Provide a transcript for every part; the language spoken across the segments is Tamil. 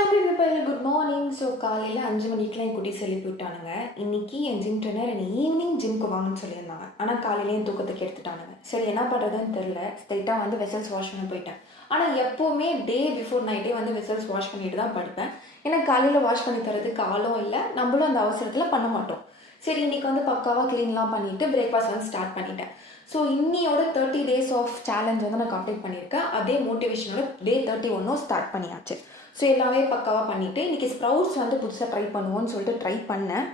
Good morning. ஸோ காலையில் 5 மணிக்கெலாம் என் குட்டி எழுப்பி விட்டானுங்க. இன்னைக்கு என் ஜிம் ட்ரெயினர் என்னை ஈவினிங் ஜிம்க்கு வாங்கன்னு சொல்லியிருந்தாங்க. ஆனால் காலையிலே என் தூக்கத்துக்கு எடுத்துட்டானுங்க. சரி என்ன பண்ணுறதுன்னு தெரில. ஸ்ட்ரைட்டாக வந்து வெசல்ஸ் வாஷ் பண்ண போயிட்டேன். ஆனால் எப்போவுமே டே பிஃபோர் நைட்டே வந்து வெசல்ஸ் வாஷ் பண்ணிட்டு தான் படுப்பேன். ஏன்னா காலையில் வாஷ் பண்ணி தரதுக்கு ஆளும் இல்லை, நம்மளும் அந்த அவசரத்தில் பண்ண மாட்டோம். சரி இன்றைக்கி வந்து பக்காவாக க்ளீன்லாம் பண்ணிவிட்டு பிரேக்ஃபாஸ்ட் வந்து ஸ்டார்ட் பண்ணிட்டேன். ஸோ இன்னியோட 30 days ஆஃப் சேலஞ்ச் வந்து நான் கம்ப்ளீட் பண்ணியிருக்கேன். அதே மோட்டிவேஷனோட டே 31 ஸ்டார்ட் பண்ணியாச்சு. ஸோ எல்லாமே பக்காவாக பண்ணிவிட்டு இன்றைக்கி ஸ்ப்ரவுட்ஸ் வந்து புதுசாக ட்ரை பண்ணுவோன்னு சொல்லிட்டு ட்ரை பண்ணேன்.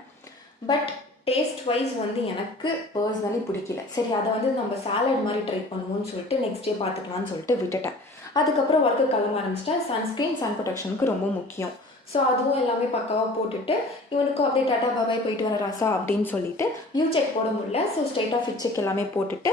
பட் டேஸ்ட் வைஸ் வந்து எனக்கு பர்சனலி பிடிக்கல. சரி அதை வந்து நம்ம சாலட் மாதிரி ட்ரை பண்ணுவோன்னு சொல்லிட்டு நெக்ஸ்ட் டே பார்த்துக்கலான்னு சொல்லிட்டு விட்டுட்டேன். அதுக்கப்புறம் ஒர்க்கு கிளம்ப ஆரம்பிச்சிட்டேன். சன்ஸ்க்ரீன், சன் ப்ரொடெக்ஷனுக்கு ரொம்ப முக்கியம். ஸோ அதுவும் எல்லாமே பக்காவாக போட்டுட்டு இவனுக்கும் அப்படியே டாட்டா பாபாய் போயிட்டு வர ராசா அப்படின்னு சொல்லிட்டு யூ செக் போட முடியல. ஸோ ஸ்ட்ரெயிட்டாக ஃபிட் செக் எல்லாமே போட்டுட்டு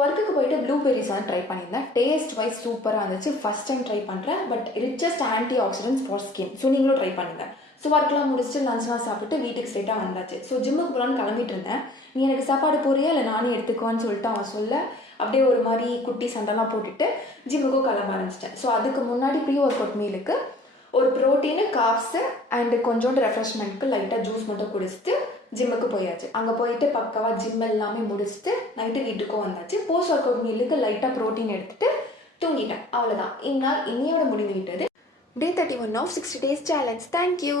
ஒர்க்குக்கு போயிட்டு ப்ளூபெரிஸ் வந்து ட்ரை பண்ணியிருந்தேன். டேஸ்ட் வைஸ் சூப்பராக இருந்துச்சு. ஃபஸ்ட் டைம் ட்ரை பண்ணுறேன். But richest anti oxidants for skin. So நீங்களும் ட்ரை பண்ணுங்கள். ஸோ ஒர்க்லாம் முடிச்சுட்டு லஞ்ச்லாம் சாப்பிட்டு வீட்டுக்கு ஸ்ட்ரெயிட்டாக வந்தாச்சு. ஸோ ஜிம்முக்கு போகலான்னு கிளம்பிட்டு இருந்தேன். நீ எனக்கு சாப்பாடு போறியா இல்லை நானே எடுத்துக்குவான்னு சொல்லிட்டு அவன் சொல்ல அப்படியே ஒரு மாதிரி குட்டி சண்டைலாம் போட்டுட்டு ஜிம்முக்கும் கிளம்ப ஆரம்பிச்சிட்டேன். ஸோ அதுக்கு முன்னாடி ப்ரீ ஒர்க் அவுட் மீலுக்கு ஒரு ப்ரோட்டீனு, காப்ஸு அண்டு கொஞ்சோண்டு ரெஃப்ரெஷ்மெண்ட்க்கு லைட்டாக ஜூஸ் மட்டும் குடிச்சிட்டு ஜிம்முக்கு போயாச்சு. அங்கே போயிட்டு பக்காவாக ஜிம் எல்லாமே முடிச்சுட்டு நைட்டு வீட்டுக்கும் வந்தாச்சு. போஸ்ட் ஒர்க் அவுட் மீலுக்கு லைட்டாக ப்ரோட்டீன் எடுத்துகிட்டு தூங்கிட்டேன். அவ்வளோதான். இன்னையோட முடிந்து விட்டது டே 31 ஆஃப் 60 days சேலஞ்ச். தேங்க்யூ.